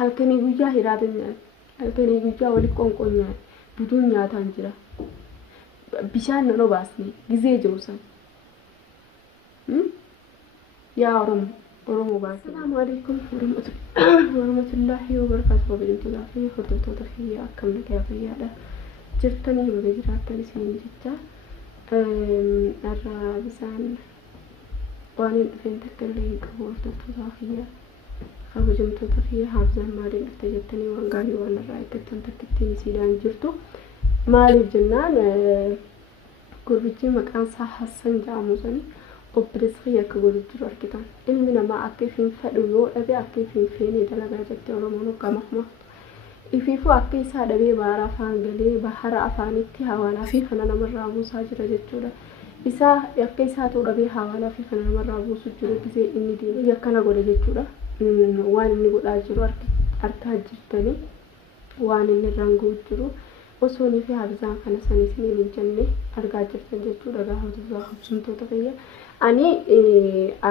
halkanii guyyaa hiraatan nyaata. Halkanii guyyaa wali qoonqoon nyaata. Buduun nyaataan jira. Bishaan nan obaasne gizee joosan. Yaa Oromoo baasne. Assalaamu alaikum warahmatullahi wabarakatuh. Wabajamtoota fi hordoftoota fiyyaa akkam nagaa fayyaadha. Jirtanii baga jiraattan isin jecha. Arraa bisaan waan hin dhufeen takka illee hin qabu hordoftoota fiyyaa. Kabajamtoota fiyyaa haabsaan maaliin dhufte jettanii waan gaarii waan irraa eeggattan takka ittiin isiidhaan jirtu. Maaliif jennaan gurbichi maqaan isaa Hassan jedhamu sanii obboleessi akka godhu jiru argitan. Ilmi namaa akka ifiin fedhu yoo dhabe akka ifiin feenee dalagaa jettee Oromoon hoggamaaf ifiifuu akka isaa dhabee bahara afaan galee bahara afaanitti hawaalaa fi kana namarraa buusaa jira jechuudha. Isaa akka isaa ta'u dhabee hawaalaa fi kana namarraa buusu jiru gisee inni deemu akkana godha jechuudha. Waan inni godhaa jiru argaa jirtanii waan inni ranguu jiru osoonii fi habsaan kana sanis ni jenne argaa jirtan jechuudha. Gaafa hubsumtoota fayyaa ani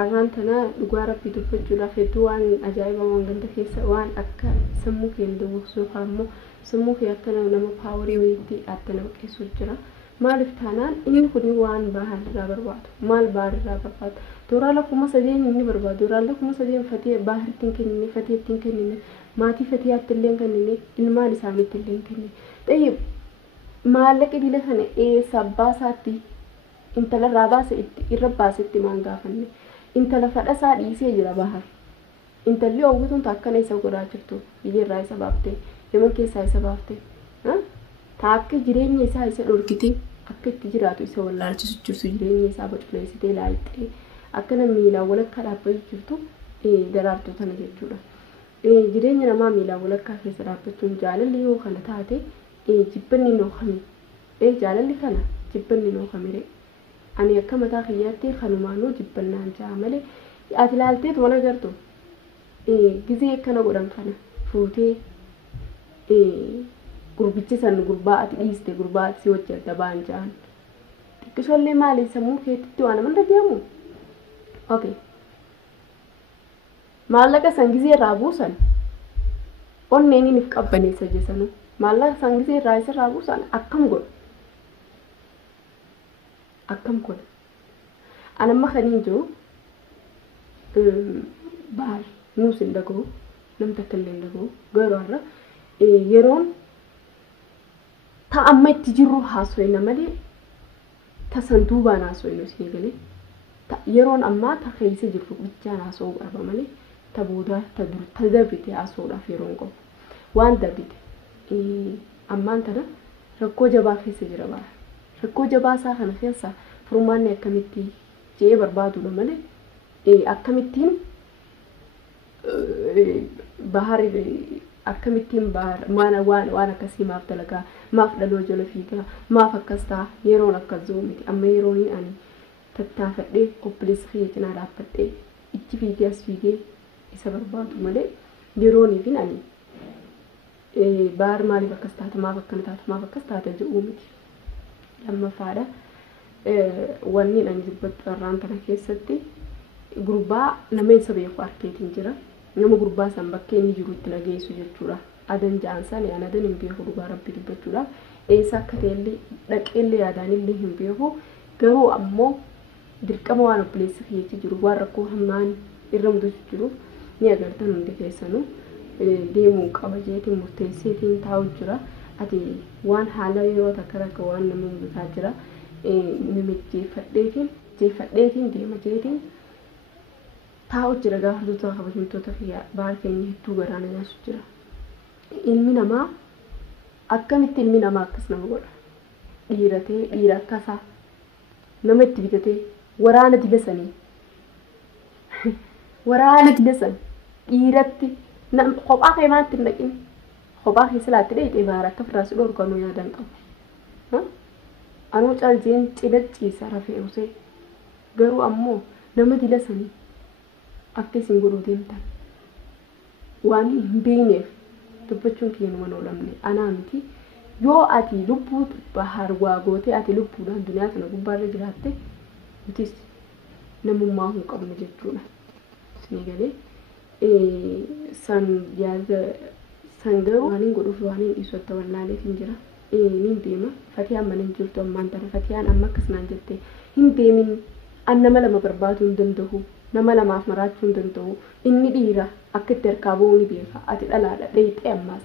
arraan tana dhugaa rabbii dubbachuudhaaf hedduu waan ajaa'iba waan ganda keessa waan akka sammuu keenya daawwisuuf ammoo sammuu kee akka nama paaworii wayiitti adda nama qeessu jira. Maaliif taanaan inni kun waan baharraa barbaadu maal baharraa barbaadu dooraa lafuma sadeen inni barbaadu dooraa lafuma sadeen fatee bahartiin kennine fateettiin kennine maatii fatee attillee kennine ilmaan isaaniitti illee kennine ta'ee maallaqa dila kana sabbaa isaatti intala rabaasa itti irra baasetti maan gaafanne intala fadhasaa dhiisee jira bahar intalli oowwituun takkana isa godhaa jirtu biyyarraa isa baaftee nama keessaa isa baaftee taakka jireenya isaa isa dhorkitee akka itti jiraatu isa wallaalchisu jirtu jireenya isaa boculeessitee laayixee akka namni miilaan walakkaa dhaabbatu jirtu daraartuu tana jechuudha. Jireenya namaa miilaan walakkaa keessa dhaabbachuun jaalalli yoo kana taate jibbanni noo kami jaalalli kana jibbanni noo kamire ani akka mataa kiyyaatti kanumaanuu jibbannaan jaa malee ati ilaalteet wal agartu gizee akkana godhan kana fuutee gurbichi san gurbaa ati dhiiste gurbaa ati si wajji adda ba'an ja'an xiqqishoollee maali sammuu keetitti waan amanda deemu okay maallaqa san gizee irraa buusan onneen inni qabbaneessa jesanu maallaqa san gizee irraa isa irraa buusan akkam godha anamma kaniin jiru baal nuus hin dhaga'u nam takka illee hin dhaga'u garuu har'a yeroon ta'amma itti jirru haasoyna malee tasan duubaan haasoynu isin galee yeroon ammaa ta keessa jirru bichaan haasoo qaba malee ta boodaa ta dur ta darbite haasoodhaaf yeroon qabu waan darbite ammaan tana rakkoo jabaa keessa jira baal rakkoo jabaa isaa kana keessa furmaanni akkamitti jee barbaadudha malee akkamittiin bahari akkamittiin bahar maana waan akkasii maaf dalagaa maaf dhaloo jala fiigaa maaf akkas ta'a yeroon akkas jiru miti amma yeroon ani tattaafadhee obboleessa kiyya cinaa dhaabbadhee ichi fiigee as fiigee isa barbaadu malee yeroonii fi ani bahar maaliif akkas taata maaf akkana taata maaf akkas taata jedhuu miti. Lammafaadha wanni ani dubbadhu arraan tana keessatti gurbaa nama isa beeku arkeetiin jira nama gurbaa san bakkee inni jiru itti nageessu jechuudha. Adan ja'ansan yaan adan hin beeku dhugaa rabbii dubbachuudhaaf eessa akka ta'ellee dhaqeellee yaadaan illee hin beeku garuu ammoo dirqama waan obboleessi kiyyachi jiru waan rakkoo hammaan irra mudatu jiruuf ni agartan hundi keessanuu deemuu qaba jeetiin murteesseetiin taa'u jira. Ati waan haala yeroo takka waan nama mudataa jira jeeffadheetiin deema jeetiin taa'u jira gaafa duutaa kabajamtoota fiyyaa baal keenya hedduu garaana nyaasu jira. Ilmi namaa akkamitti ilmi namaa akkas nama godha dhiira akkasaa nama itti bitatee waraana dilasanii dhiiratti kophaa keemaatti hin dhaqin kophaa keessa laatti dheedhee baara akka firaasi dhorkanuu yaadan qabu. Anuu caalcheen ciisa rafee usee garuu ammoo nama dilasanii akka isin godhuu deemtan waan hin beekneef dubbachuun kiyya nama noolamne anaa miti yoo ati lubbuu bahar waa gootee ati lubbuudhaan duniyaa kana gubbaarra jiraatte nutis namummaa hin qabne jechuudha. Isin galee san yaada san garuu waan hin godhuuf waan hin dhiisota wallaaleef hin jira nin deema Fatiyaan mana hin jirtu ammaan tana Fatiyaan amma akkasumaan jettee hin deemin an nama lama barbaaduu hin danda'u nama lamaaf maraachuu hin danda'u inni dhiira akka itti harkaa ba'uu ni beeka ati dhalaadha dheeyxee ammaas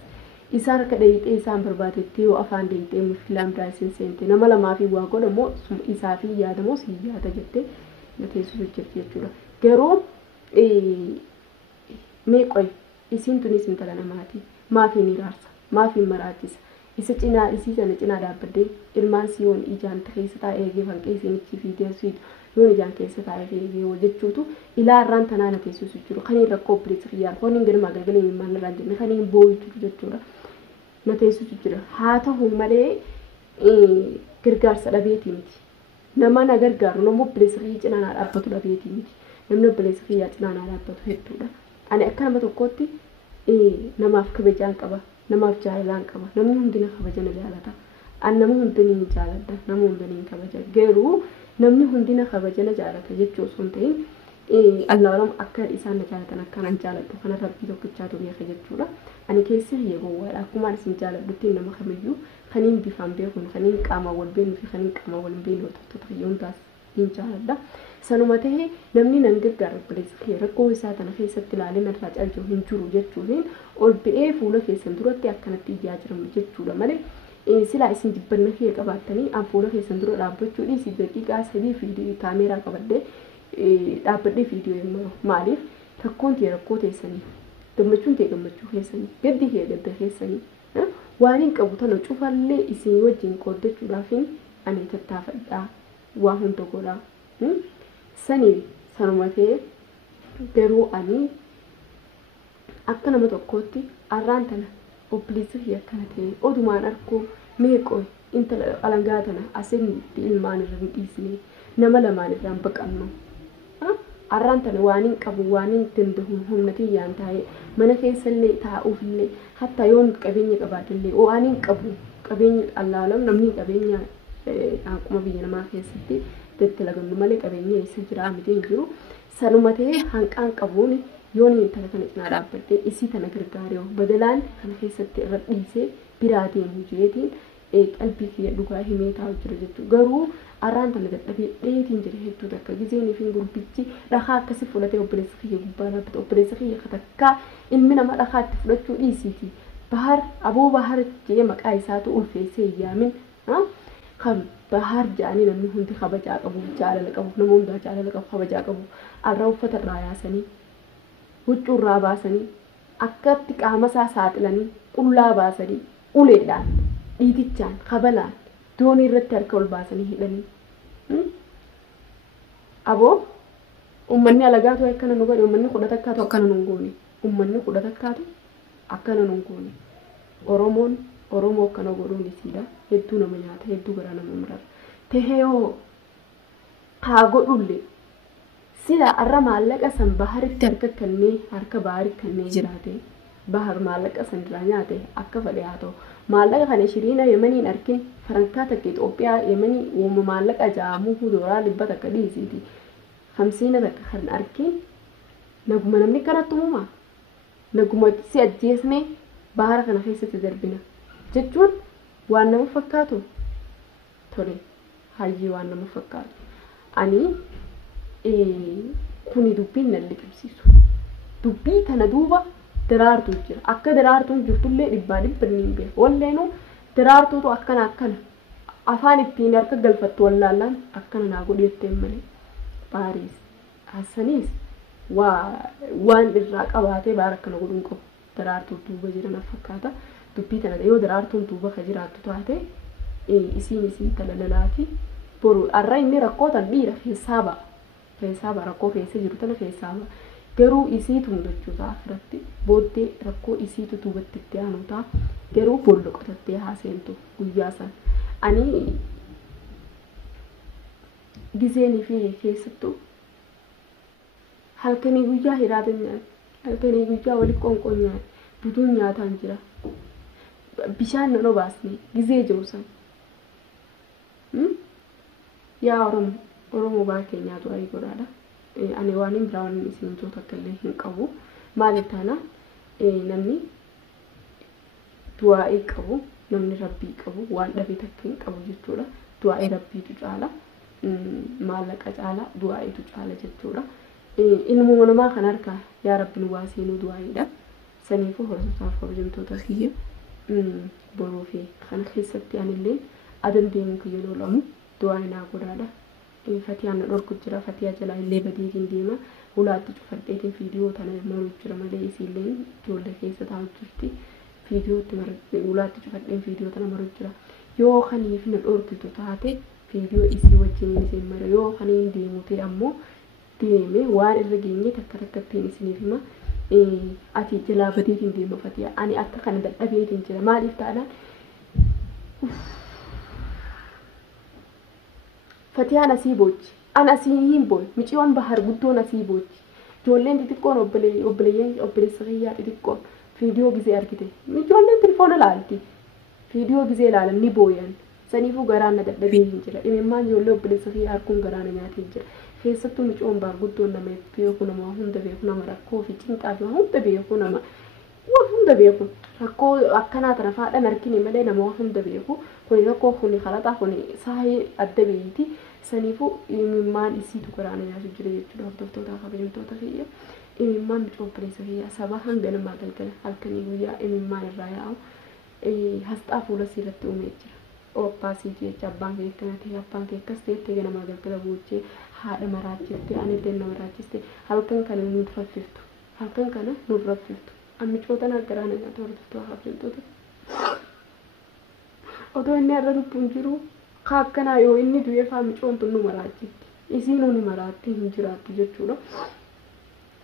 isaan akka dheeyxee isaan barbaadetti yoo afaan dheeyxee mufilaan biraa isin seente nama lamaafi waa godhamoo isaa fi yaadamoo si yaada jettee na teessisuu jirti jechuudha garuu mee qoy isin tunis intala namaati maafi ni raarsa maafi maraachisa isa cinaa isii sana cinaa dhaabbadee ilmaan siyoon ijaan keessa taa'ee geefan qeesinichi fiideessu yoon ijaan keessa taa'ee fiigee jechuutu ilaarraan tanaa na teessisu jiru kaniin rakkoo bilis xiyyaar koniin gadama galgalee ilmaan irraan jenne kaniin boo'ichu jechuudha na teessisu jira haa ta'u malee gargaarsa dhabeetii miti nama na gargaaru nama bilis cinaa na dhaabbatu dhabeetii miti namni bilis cinaa na dhaabbatu hedduudha ani akka nama tokkootti namaaf kabajaan qaba namaaf jaalalaan qaba namni hundina kabajana jaalata an nama hundina jaaladda nama hundina kabaja garuu namni hundina kabajana jaalata jechuu osoo hin ta'in Allahum akka isaan jaalatan akkaan jaaladhu kana rabbii tokkichaatu beeka jechuudha ani keessa yeegowwaadha akkuma isin jaaladhutti nama kamiyyuu kaniin bifaan beekun kaniin qaama wal beenu fi kaniin qaama wal beenu tokko yoontaas hin jaaladha sanuma ta'ee namni nan gargaaru bilisii rakkoo isaa tana keessatti ilaalee narraa caalchuu hin jiru jechuun ol ba'ee fuula keessan duratti akkanatti ijaa jiramu jechuudha malee sila isin jibbanna kee qabaatanii an fuula keessan dura dhaabbachuu dhiisi daqiiqaa 3 fiidiyoo kaameeraa qabadde dhaabbadde fiidiyoo maaliif rakkoon tee rakkoo teessanii gammachuun tee gammachuu keessanii gaddi kee gadda keessanii waan hin qabu tana cufallee isin wajjin qooddachuudhaaf ani tattaafadhaa waa hunda godhaa sanii sanuma ta'ee garuu ani akka nama tokkootti arraan tana obbilisii akkana ta'e odumaan arkoo meeqoo intala alangaa tana asin ilmaan irra hin dhiisne nama lamaan irraan baqannu arraan tana waan hin qabu waan hin danda'u humnatii yaan taa'e mana keessallee taa'uufillee hatta yoon qabeenya qabaatellee waan hin qabu qabeenya allaalam namni qabeenya akkuma biyya namaa keessatti daddalagannu malee qabeenya isa jira miti hin jiru sanuma ta'ee hanqaan qabuun yoon intala kana cinaa dhaabbadde isii tana gargaaree badalaan kana keessatti irra dhiisee biraa deemu jeetiin qalbii kiyya dhugaa himee taa'u jira jechuudha garuu arraan tana dadhabee dheetiin jira hedduu takka gizeen fi gurbichi dhahaa akkasii fudhatee obboleessa kiyya gubbaa dhaabbata obboleessa kiyya katakkaa ilmi nama dhahaatti fudhachuu dhiisiiti bahar aboo bahar jee maqaa isaatu ulfeessee yaamin kan bahar jaanii namni hundi kabajaa qabu jaalala qabu nama hundaa jaalala qabu kabajaa qabu arraa uffata irraa yaasanii huccuu irraa baasanii akkatti qaama isaa saaxilanii qullaa baasanii uleedhaan dhiitichaan kabalaan doonii irratti harka ol baasanii hidhanii aboo ummanni alagaatu akkana nu godhe ummanni kudha takkaatu akkana nu goone ummanni kudha takkaatu akkana nu goone oromoo akkana godhuun isiidha hedduu nama nyaata hedduu garaa nama marara tahee haa godhulle sila arra maallaqa san baharitti harka kannee harka bahari kannee jiraate bahar maallaqa san dira nyaate akka fadhe haa ta'u maallaqa kana shiriina yemaniin arkin farankaa takka Itoophiyaa yemanii uuma maallaqa jaamuu huduraa libba takka dhiisiiti 50 takka kan arkin naguma namni kanatti uuma naguma si ajjeesne bahara kana keessatti darbina jechuun waan nama fakkaatu tole hayyii waan nama fakkaatu ani kuni dubbiin nalli qabsiisu dubbii kana duuba daraartuu jira akka daraartuun jirtullee dhibbaa dhibbanni hin beeku walleenuu daraartuutu akkana afaan ittiin harka galfattu wallaallaan akkana naa godheettee malee baariis hassaniis waan irraa qabaatee baara akkana godhuun qabu daraartuu duuba jiran fakkaata dubbii tana yoo daraartuun duuba ka jiraattu taate isiin talalalaati boru arra inni rakkootan dhiira keessaa ba'a rakkoo keessa jiru tana keessaa ba'a garuu isiitu hundachuutaa firatti booddee rakkoo isiitu duubatti itti aanutaa garuu bollo qotattee haaseentu guyyaa san ani gizeenii fi keessattuu halkanii guyyaa hiraatan nyaata halkanii guyyaa walitti qoonqoon nyaata butuun nyaataan jira bishaan nan obaasne gizee jiru san yaa oromoo baa keenyaatu ayi godhaadha ani waan hin biraan isin joota kallee hin qabu مالتانا نمني دعائي قبو نمني ربي قبو وان دبي تكين قبو جتورا دعائي ربي تجعلا مالك أجعلا دعائي تجعلا جتورا إنمو منما خناركا يا رب نواسينو دعائي دا سنيفو هرسوساف قبجمتو تخيي بروفي خان خيستي عن الليل أدن ديمو كيلو لامو دعائي ناقودا فتيان نوركو جرا فتيا جلا اللي بديكين ديما ولا تشوفديتين فيديو تانا مرو جرا مالي سيلين جولة كيسة تاو جرتي فيديو تمر ولا تشوفدين فيديو تانا مرو جرا يو خني في نوركو تاتي فيديو إسي وجهين سين مرو يو خني ديمو تي أمو ديمي وان الرجيني تكتكتين سنيفما أتي جلا بديكين ديما فتيا أنا أتكلم بالأبيتين جرا ما عرفت أنا فتيا نسيبوج أنا سيين بوي مشيون بحر بدو نسيبوج جولين تتكون أبلي صغيرة تتكون فيديو بزي أركتي مجولين تلفون لالتي فيديو بزي لالم نبويان سنيفو غرانا دبين جرا إمام جولو أبلي صغيرة أركون غرانا ناتي جرا خيستو مشيون بحر بدو نما بيكون ما هم دبيكون ما ركو في تين كافي هم دبيكون ما وهم دبيكون ركو أكنا ترفع لمركني مدينة ما هم دبيكون كوني ركو خوني خلاطة خوني صحي الدبيتي سنيفو إمام إسيتو كرانا يا سجري يجلو هفتو تاخا بجمتو تخيّة إمام بجوب بريسخيّة سباحاً بين ما قلقل هالكني ويا إمام الراياو هستافو لسيرة أميجر أو باسي جي جابان كي كنتي جابان كي كستي تيجي ما قلقل بوجي هاد مراجعتي أنا تين مراجعتي هالكن كان نورففتو هالكن كان نورففتو أمي شوتنا كرانا يا تورفتو هافجمتو أدو إني أردو بنجرو خاكنا يو إني دوية فامشون تنو مراجعتي إسينو نمراجعتي هنجراتي جتشورا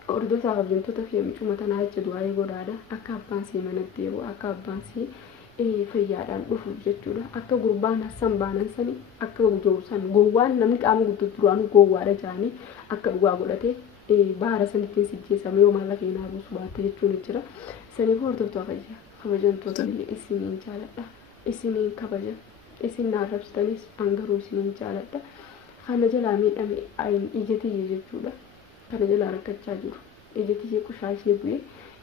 أردو سافجمتو تفيا مشو متنا هجدو أي غرادا أكا بانسي منتيو أكا بانسي فيادان بفوت جتشورا أكا غربانا سنبانا سني أكا جوسان غوان نمك آمو غتطرانو غوارا جاني أكا غواغولاتي بارا سنتين سيجي ساميو مالا كينا روسواتي جتشورا جرا سني فوردو توقيا خبجنتو تفيا إسينين جالتا إسينين كبجا إسين ناربستانيس أنغرو إسينين جالتا خانا جلامين أمي أين إجتي يجتشورا خانا جلا ركتشا جور إجتي يكوشاشي بوي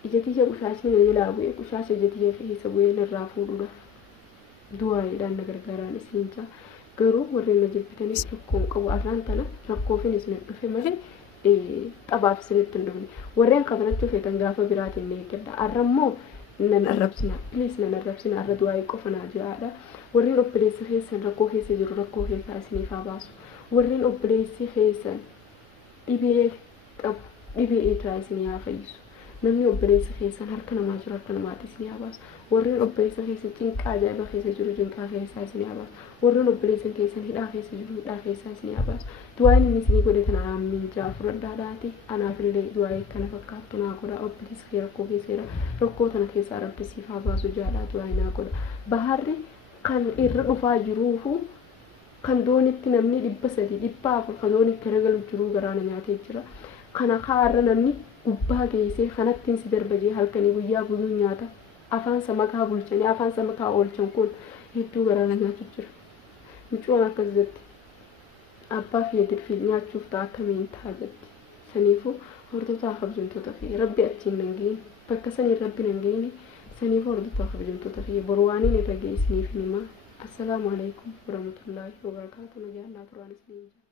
إجتي يكوشاشي نجلا بوي كوشاشي إجتي يفيه سبوي للرافو دولا دواي دان نغرغران إسينين جا غرو ورين نجبتانيس ركون قو أرانتنا ركو فينيس نقفي مهي طباف سنتن دوني ورين قدرتو في تنغافة براتي نيكدا أرمو نن الربسنا بليس نن الربسنا الردواي قفنا جاء ورين أبليس خيسن ركو خيسي جرو ركو خيسا اسمي فاباسو ورين أبليس خيسن إبي ترايسني عفيسو نمني أبليس خيسن هركنا ما جرو هركنا ما تسني عباس ورين أبليس خيسن جنك عجائب خيسي جرو جنك خيسا اسمي عباس ورين أبليس خيسن هدا خيسي جرو هدا خيسا اسمي عباس دوائي نمسني قدتنا من جافر الداداتي أنا في اللي دوائي كان فكرتنا قدا أبليس خير ركو خيسيرا ركو تنا خيسا ربي سيفا باسو جالا دوائي ناقدا بحري kan irra dhufaa jiruufu kan doonitti namni 300 kan doonitti garagalu jiru garaana nyaatee jira kana kaarra namni gubbaa geessee kanattiin si darbajee halkanii guyyaa guyyuu nyaata afaan samakaa bulchanii afaan samakaa oolchan kun hedduu garaana nyaatu jira micuun akkas jetti abbaa fi nyaachuuf ta'a akkamiin ta'a jetti saniifuu hordofaa kabajamtoota fi rabbi achiin nangeeni bakka sanii rabbi nangeeni سني فورد تاخذ جمتو تفي برواني نتاجي سني فيما السلام عليكم ورحمة الله وبركاته نجانا تراني سنين